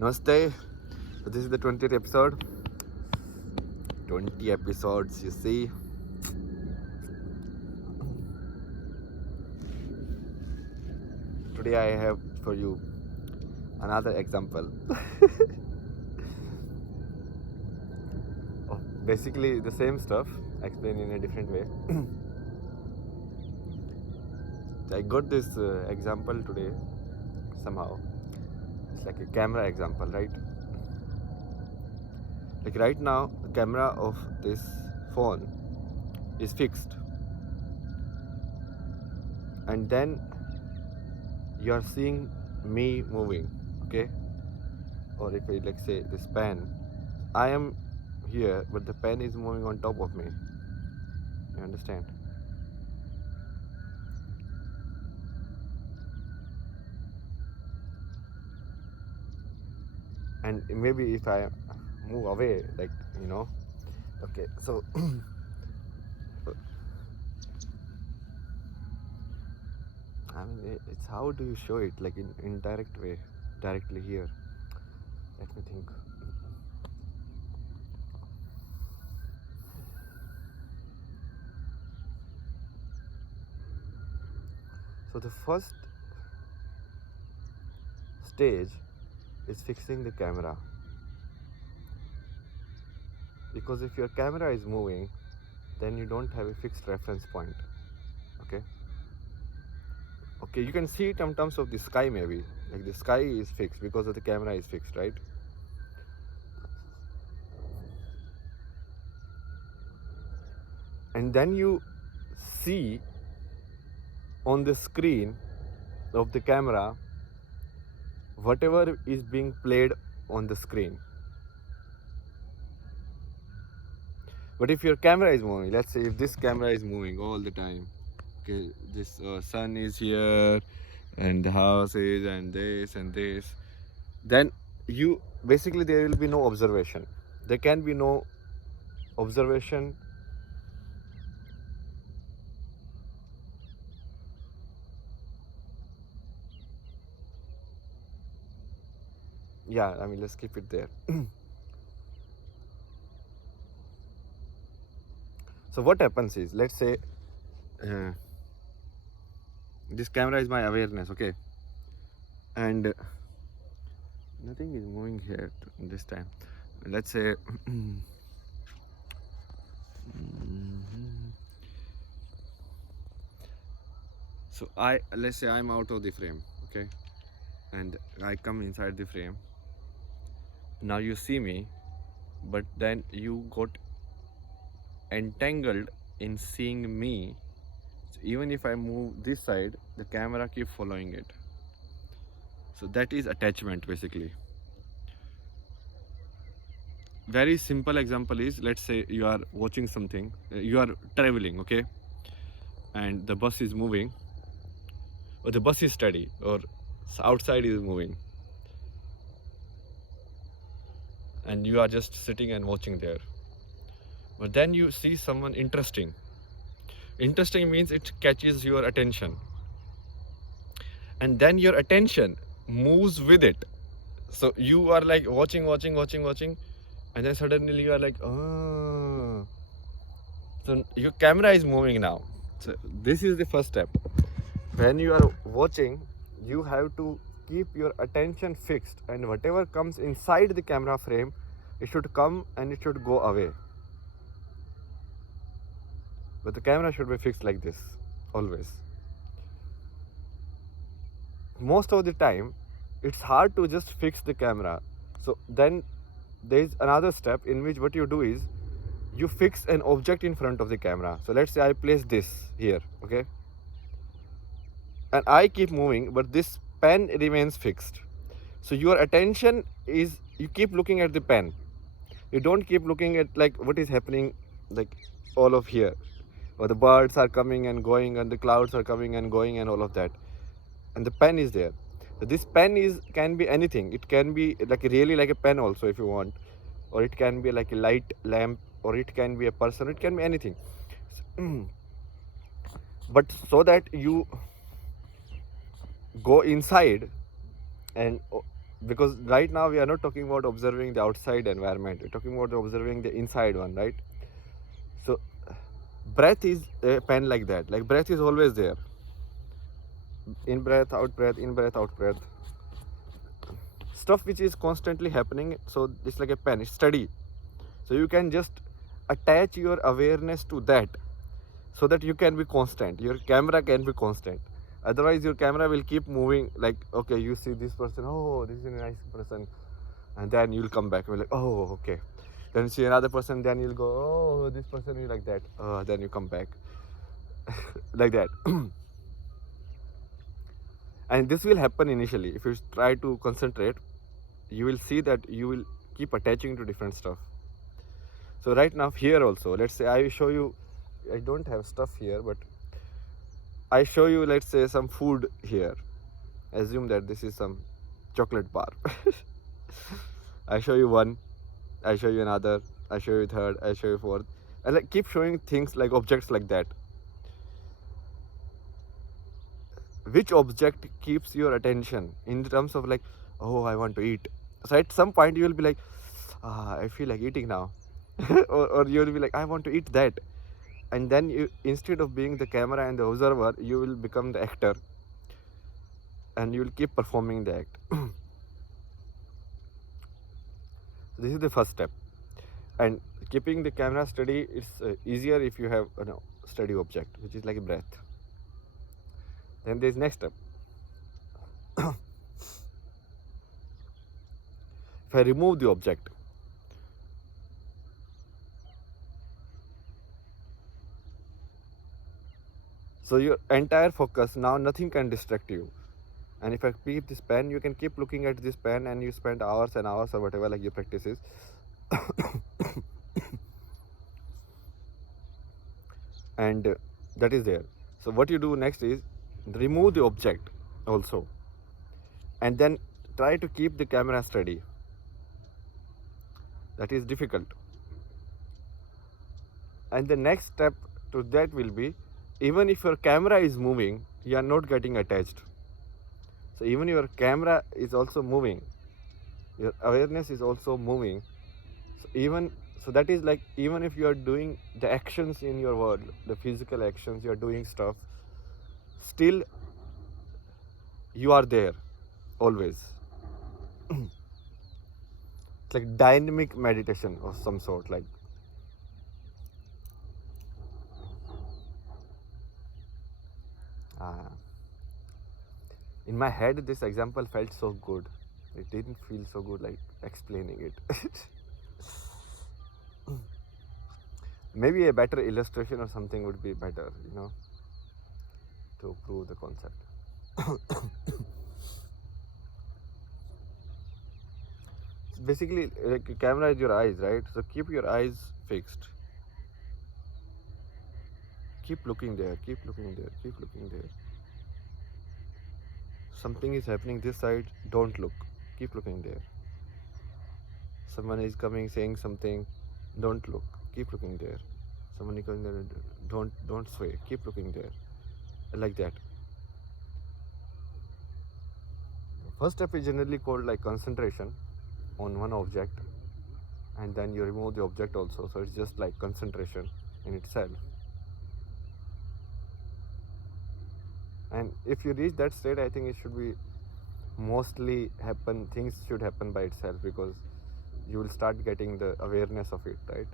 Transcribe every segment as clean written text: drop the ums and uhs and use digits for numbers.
Namaste. So this is the 20th episode. 20 episodes, you see. Today I have for you another example of basically the same stuff explained in a different way. I got this example today somehow. It's like a camera example, right? Like right now, the camera of this phone is fixed, and then you are seeing me moving, okay? Or if I like say this pen, I am here, but the pen is moving on top of me. You understand? And maybe if I move away, like okay, so I mean, it's how do you show it, like in indirect way, directly here. Let me think. So the first stage is fixing the camera, because if your camera is moving, then you don't have a fixed reference point. Okay, you can see it in terms of the sky. Maybe like the sky is fixed because of the camera is fixed, right? And then you see on the screen of the camera whatever is being played on the screen. But if your camera is moving, let's say if this camera is moving all the time, okay, this sun is here and the house is and this, then you basically there will be no observation. There can be no observation. Yeah, I mean, let's keep it there. So what happens is, let's say this camera is my awareness, okay, and nothing is moving here this time. Let's say so let's say I'm out of the frame, okay, and I come inside the frame. Now you see me, but then you got entangled in seeing me. So even if I move this side, the camera keep following it. So that is attachment basically. Very simple example is, let's say you are watching something, you are traveling, okay, and the bus is moving, or the bus is steady, or outside is moving, and you are just sitting and watching there. But then you see someone interesting. Interesting means it catches your attention, and then your attention moves with it. So you are like watching, and then suddenly you are like, oh. So your camera is moving now. So this is the first step. When you are watching, you have to keep your attention fixed, and whatever comes inside the camera frame, it should come and it should go away. But the camera should be fixed like this, always. Most of the time, it's hard to just fix the camera. So then there is another step in which what you do is, you fix an object in front of the camera. So let's say I place this here, okay? And I keep moving, but this pen remains fixed. So your attention is, you keep looking at the pen. You don't keep looking at like what is happening, like all of here, or the birds are coming and going and the clouds are coming and going and all of that, and the pen is there. So this pen can be anything. It can be like really like a pen also if you want, or it can be like a light lamp, or it can be a person, it can be anything. But so that you go inside and because right now we are not talking about observing the outside environment, we're talking about observing the inside one, right? So breath is a pen like that, like breath is always there, in breath out breath, in breath out breath, stuff which is constantly happening. So it's like a pen, it's steady. So you can just attach your awareness to that, so that you can be constant, your camera can be constant. Otherwise your camera will keep moving, like okay, you see this person, oh this is a nice person, and then you'll come back and be like, oh okay. Then you see another person, then you'll go, oh this person is like that, then you come back. Like that. And this will happen initially. If you try to concentrate, you will see that you will keep attaching to different stuff. So right now here also, let's say I show you, I don't have stuff here, but I show you, let's say, some food here. Assume that this is some chocolate bar. I show you one, I show you another, I show you third, I show you fourth. I like keep showing things like objects like that. Which object keeps your attention in terms of like, oh I want to eat. So at some point you will be like, I feel like eating now. or you will be like, I want to eat that. And then you, instead of being the camera and the observer, you will become the actor, and you will keep performing the act. This is the first step. And keeping the camera steady is easier if you have a steady object, which is like a breath. Then there is next step. If I remove the object, so your entire focus, now nothing can distract you. And if I keep this pen, you can keep looking at this pen and you spend hours and hours or whatever, like your practice is. And that is there. So what you do next is remove the object also, and then try to keep the camera steady. That is difficult. And the next step to that will be, even if your camera is moving, you are not getting attached. So even your camera is also moving, your awareness is also moving. So that is like, even if you are doing the actions in your world, the physical actions, you are doing stuff, still you are there always. It's like dynamic meditation of some sort, like in my head this example felt so good, it didn't feel so good like explaining it. Maybe a better illustration or something would be better, to prove the concept. Basically, like a camera is your eyes, right? So keep your eyes fixed. Keep looking there, keep looking there, keep looking there. Something is happening this side, don't look, keep looking there. Someone is coming saying something, don't look, keep looking there. Someone is coming there, don't sway, keep looking there. Like that. First step is generally called like concentration on one object, and then you remove the object also, so it's just like concentration in itself. And if you reach that state, I think it should be mostly happen, things should happen by itself, because you will start getting the awareness of it, right?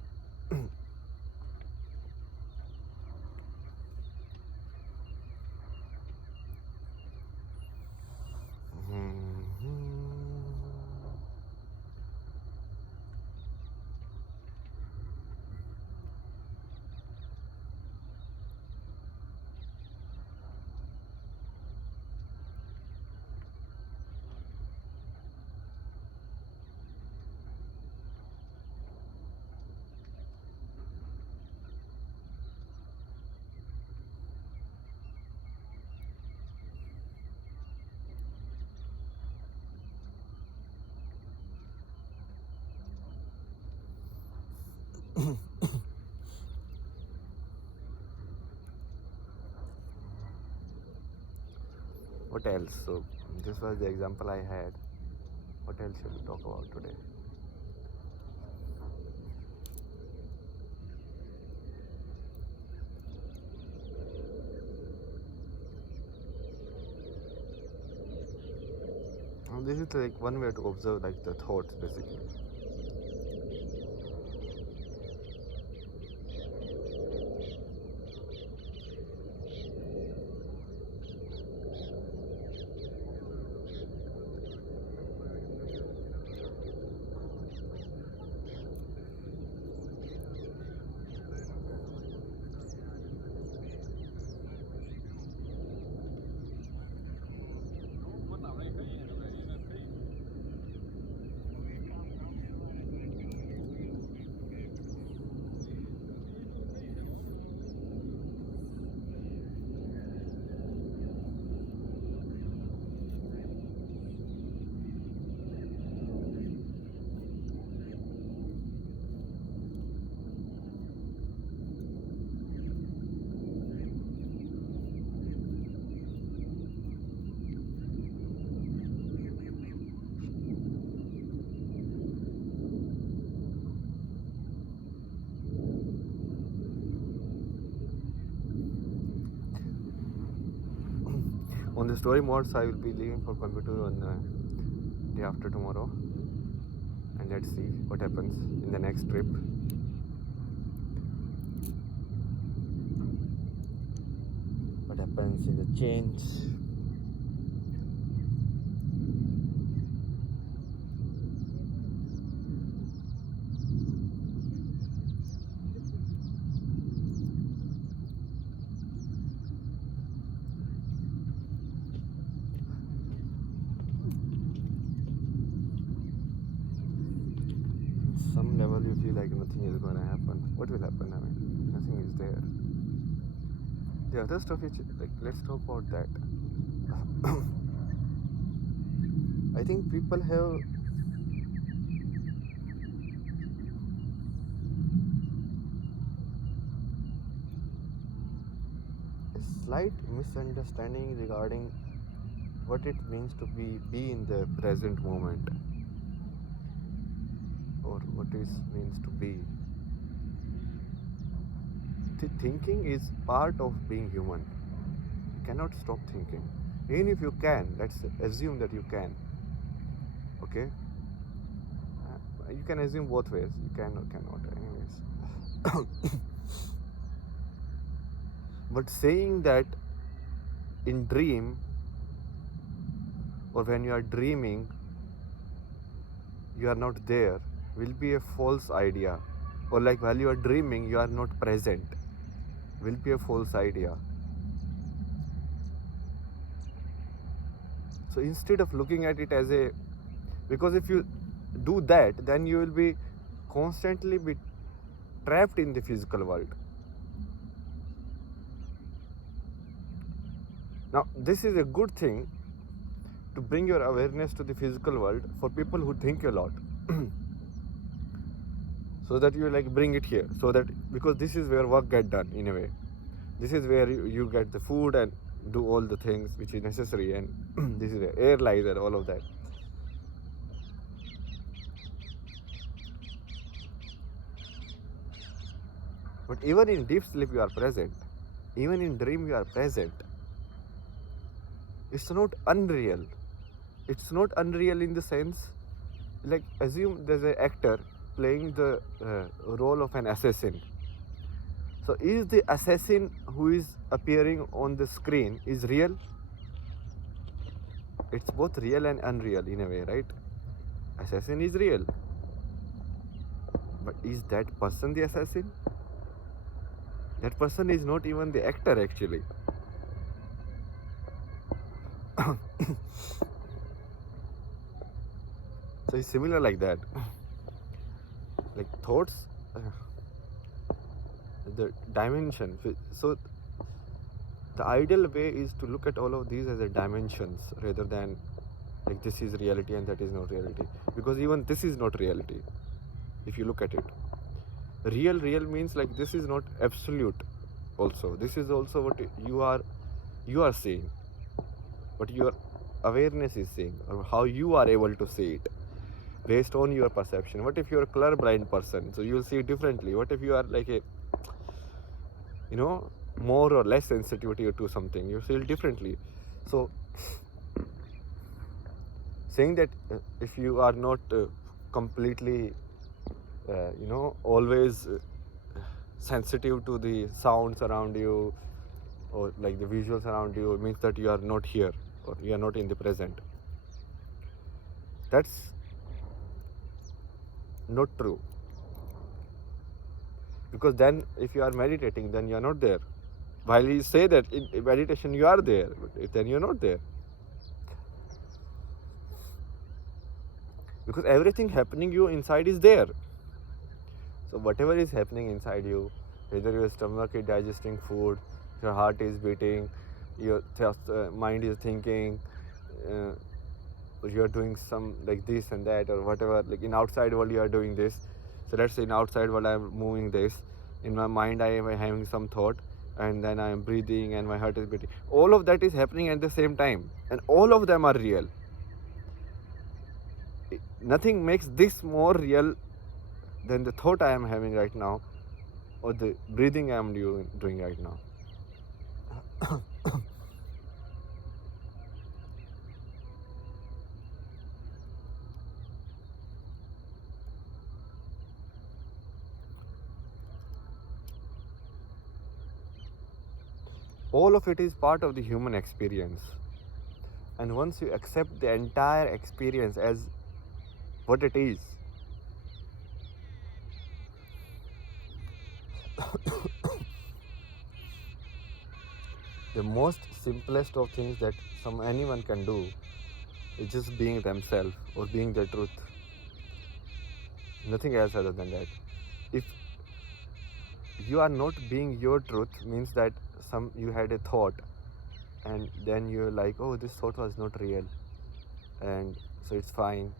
What else? So this was the example I had. what else should we talk about today? This is like one way to observe like the thoughts basically. On the story modes, I will be leaving for computer on day after tomorrow, and let's see what happens in the next trip. What happens in the change. Some level you feel like nothing is going to happen. What will happen? I mean, nothing is there. The other stuff is like, let's talk about that. I think people have a slight misunderstanding regarding what it means to be in the present moment, or what it means to be. Thinking is part of being human. You cannot stop thinking. Even if you can, let's assume that you can. Okay? You can assume both ways. You can or cannot. Anyways. But saying that in dream, or when you are dreaming, you are not there, will be a false idea. Or like while you are dreaming, you are not present, will be a false idea. So instead of looking at it as a, because if you do that, then you will be constantly be trapped in the physical world. Now this is a good thing to bring your awareness to the physical world for people who think a lot. So that you like bring it here, so that, because this is where work get done in a way. This is where you get the food and do all the things which is necessary, and this is where air lies and all of that. But even in deep sleep you are present, even in dream you are present. It's not unreal. It's not unreal in the sense, like assume there's an actor playing the role of an assassin. So is the assassin who is appearing on the screen is real? It's both real and unreal in a way, right? Assassin is real. But is that person the assassin? That person is not even the actor actually. So it's similar like that. Like thoughts, the dimension. So the ideal way is to look at all of these as a dimensions rather than like this is reality and that is not reality. Because even this is not reality if you look at it. Real means like this is not absolute also. This is also what you are seeing. What your awareness is seeing, or how you are able to see it. based on your perception. What if you're a colorblind person? So you'll see differently. What if you are like a, you know, more or less sensitivity to something? You feel differently. So saying that if you are not completely, always sensitive to the sounds around you or like the visuals around you, it means that you are not here or you are not in the present. That's not true, because then if you are meditating, then you are not there. While you say that in meditation you are there, but then you're not there, because everything happening you inside is there. So whatever is happening inside you, whether your stomach is digesting food, your heart is beating, your mind is thinking, or you are doing some like this and that or whatever, like in outside world you are doing this. So let's say in outside world I am moving this, in my mind I am having some thought, and then I am breathing and my heart is beating. All of that is happening at the same time, and all of them are real. Nothing makes this more real than the thought I am having right now or the breathing I am doing right now. All of it is part of the human experience. And once you accept the entire experience as what it is, the most simplest of things that anyone can do is just being themselves or being their truth. Nothing else other than that. If you are not being your truth, means that you had a thought and then you're like, oh, this thought was not real, and so it's fine.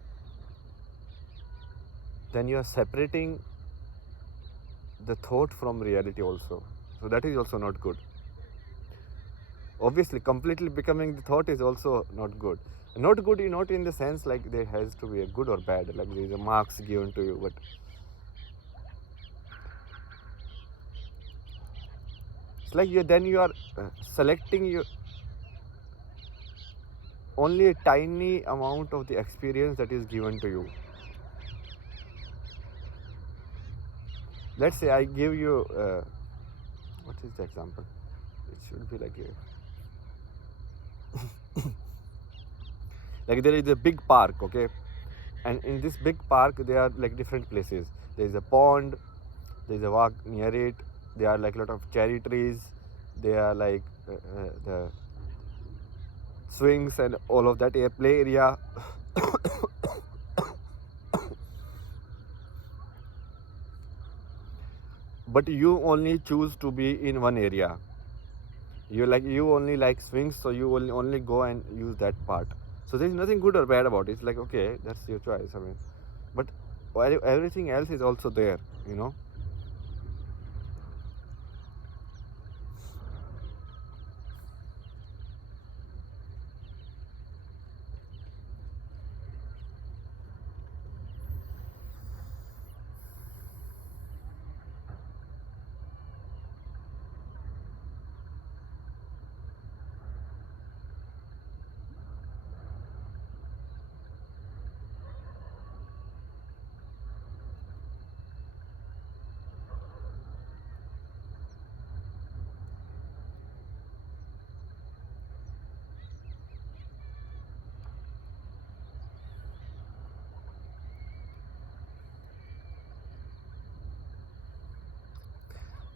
Then you are separating the thought from reality also. So that is also not good. Obviously, completely becoming the thought is also not good. Not good, not in the sense like there has to be a good or bad, like there is a marks given to you, but it's like you are selecting your only a tiny amount of the experience that is given to you. Let's say I give you, what is the example? It should be like like there is a big park, okay? And in this big park, there are like different places. There is a pond, there is a walk near it, there are like a lot of cherry trees, there are like the swings and all of that play area. But you only choose to be in one area. You only like swings, so you will only go and use that part. So there's nothing good or bad about it. It's like, okay, that's your choice. I mean, but everything else is also there, you know.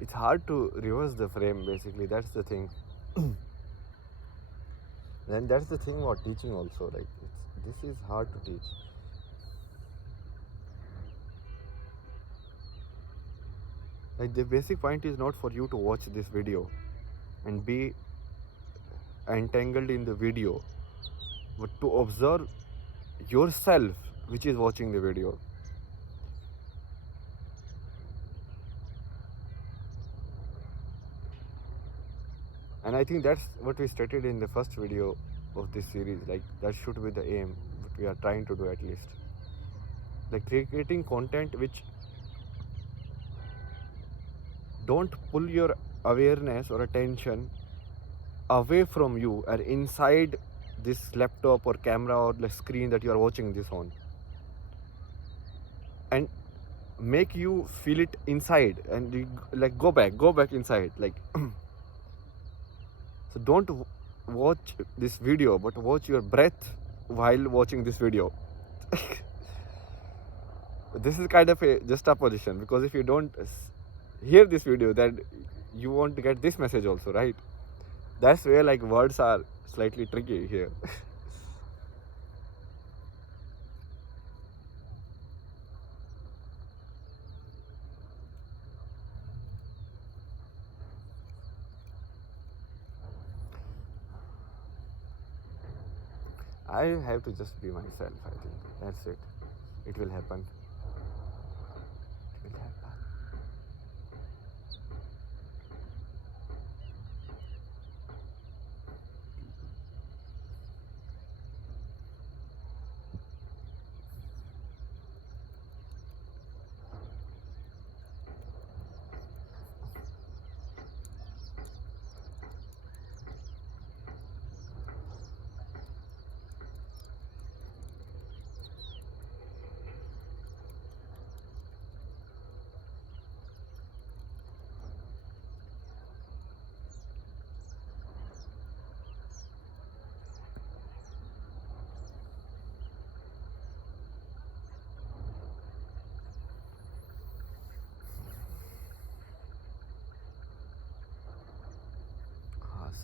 It's hard to reverse the frame, basically. That's the thing. And that's the thing about teaching also. Like, this is hard to teach. Like, the basic point is not for you to watch this video and be entangled in the video, but to observe yourself, which is watching the video. And I think that's what we stated in the first video of this series. Like, that should be the aim, what we are trying to do at least. like creating content which don't pull your awareness or attention away from you and inside this laptop or camera or the screen that you are watching this on, and make you feel it inside, and you, like go back inside, like so don't watch this video, but watch your breath while watching this video. This is kind of a juxtaposition, because if you don't hear this video, then you won't get this message also, right? That's where like words are slightly tricky here. I have to just be myself, I think. That's it. It will happen. It will happen.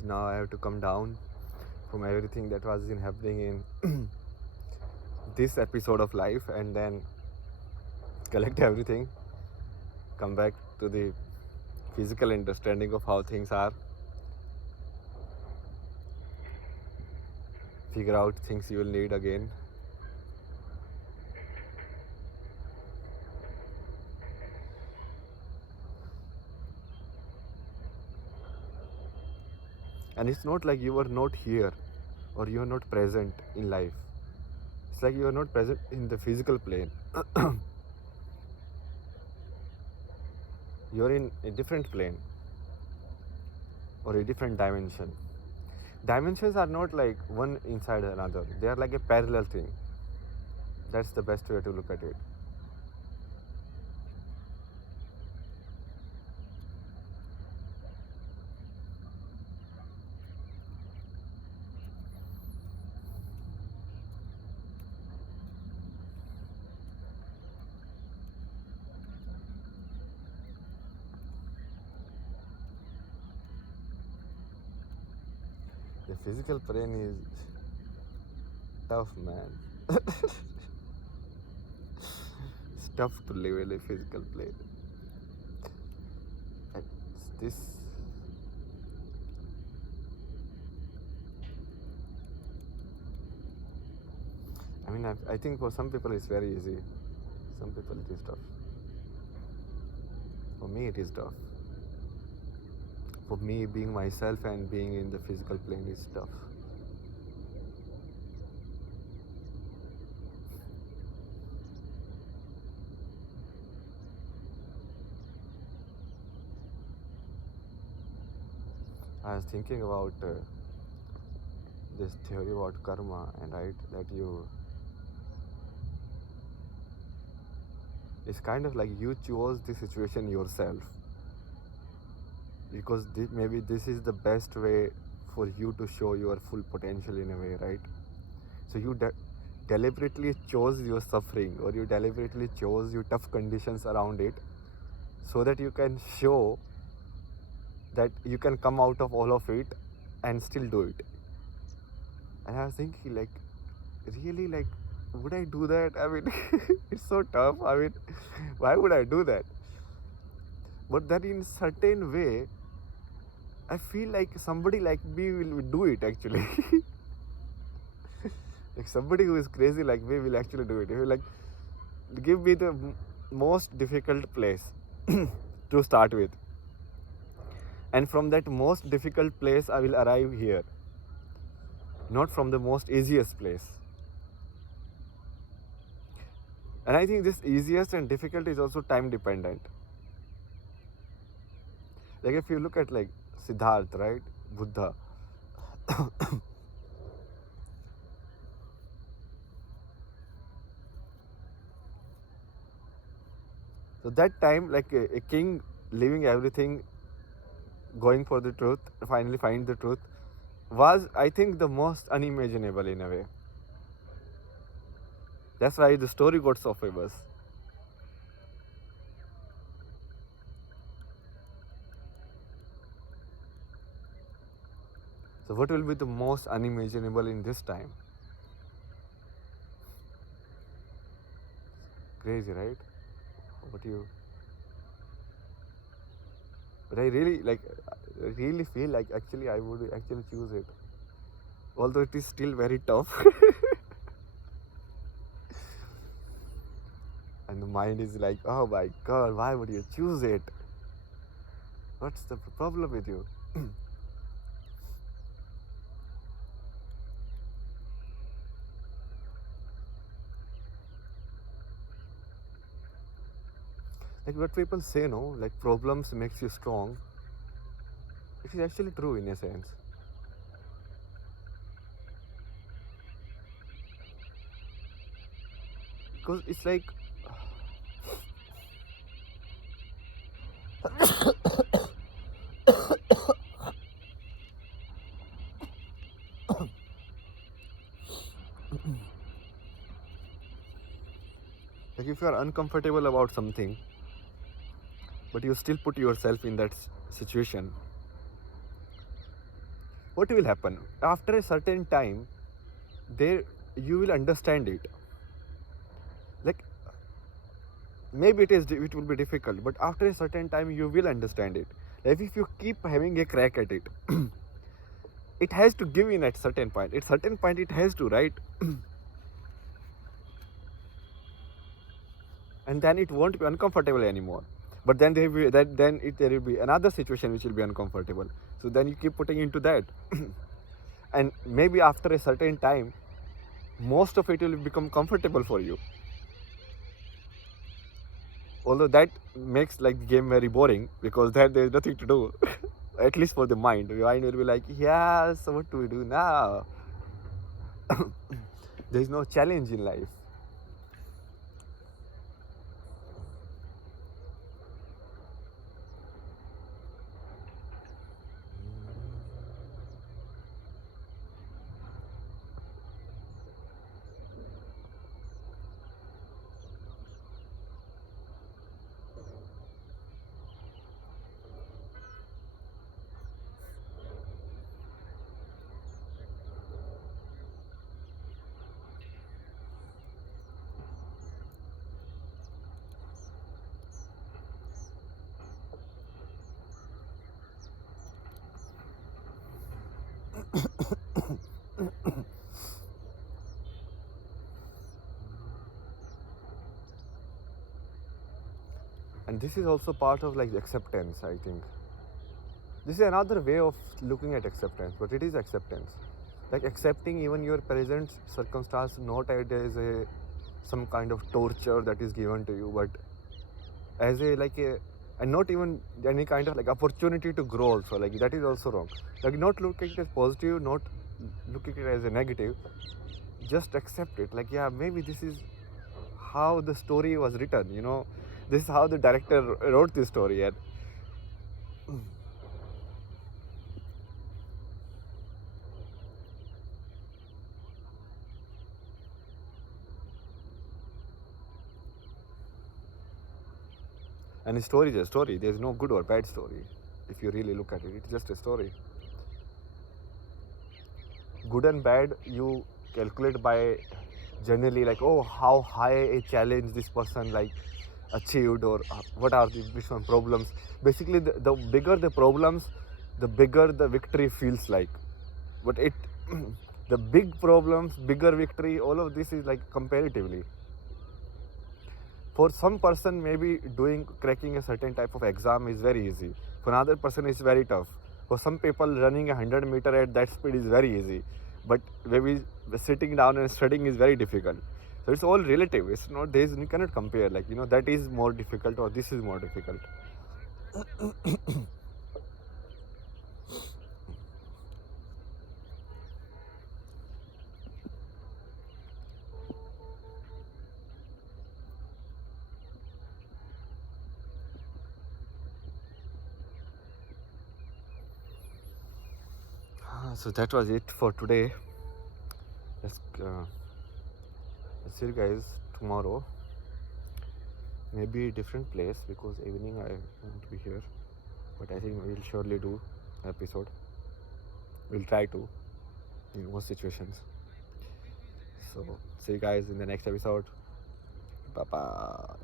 So now I have to come down from everything that was happening in this episode of life, and then collect everything, come back to the physical understanding of how things are, figure out things you will need again. And it's not like you are not here or you are not present in life. It's like you are not present in the physical plane. You are in a different plane or a different dimension. Dimensions are not like one inside another. They are like a parallel thing. That's the best way to look at it. The physical plane is tough, man. It's tough to live in a physical plane. It's this. I mean, I think for some people it's very easy. Some people it is tough. For me, it is tough. For me, being myself and being in the physical plane is tough. I was thinking about this theory about karma, and right, that it's kind of like you chose the situation yourself, because maybe this is the best way for you to show your full potential in a way, right? So you deliberately chose your suffering, or you deliberately chose your tough conditions around it, so that you can show that you can come out of all of it and still do it. And I was thinking, like, really, like, would I do that? I mean, it's so tough. I mean, why would I do that? But that in certain way, I feel like somebody like me will do it actually. Like somebody who is crazy like me will actually do it. He will like give me the most difficult place to start with. And from that most difficult place, I will arrive here. Not from the most easiest place. And I think this easiest and difficult is also time dependent. Like if you look at like Siddharth, right, Buddha, so that time like a king leaving everything, going for the truth, finally find the truth, was I think the most unimaginable in a way. That's why the story got so famous. So what will be the most unimaginable in this time? Crazy, right? What do you? But I really feel like actually I would actually choose it. Although it is still very tough. And the mind is like, oh my god, why would you choose it? What's the problem with you? Like what people say, no, like problems makes you strong. It is actually true in a sense. Because it's like like if you are uncomfortable about something, but you still put yourself in that situation, what will happen? After a certain time, there you will understand it. Like maybe it will be difficult, but after a certain time you will understand it. Like if you keep having a crack at it, it has to give in at certain point. At certain point it has to, right? And then it won't be uncomfortable anymore. But then there will be another situation which will be uncomfortable. So then you keep putting into that. And maybe after a certain time, most of it will become comfortable for you. Although that makes like the game very boring, because then there's nothing to do. At least for the mind. The mind will be like, yeah, so what do we do now? There's no challenge in life. And this is also part of like acceptance, I think. This is another way of looking at acceptance, but it is acceptance. Like accepting even your present circumstance not as a some kind of torture that is given to you, but as a like a, and not even any kind of like opportunity to grow also. Like that is also wrong. Like not look at it as positive, not look at it as a negative. Just accept it. Like yeah, maybe this is how the story was written. This is how the director wrote this story. And a story is a story. There's no good or bad story. If you really look at it, it's just a story. Good and bad, you calculate by generally like, oh, how high a challenge this person like achieved, or what are the different problems. Basically, the bigger the problems, the bigger the victory feels like. But the big problems, bigger victory, all of this is like comparatively. For some person, maybe cracking a certain type of exam is very easy. For another person, it's very tough. For some people, running 100 meter at that speed is very easy. But maybe sitting down and studying is very difficult. So it's all relative. It's not there's you cannot compare like that is more difficult or this is more difficult. So that was it for today. Let's see you guys tomorrow. Maybe a different place because evening I won't be here. But I think we'll surely do episode. We'll try to in most situations. So see you guys in the next episode. Bye bye.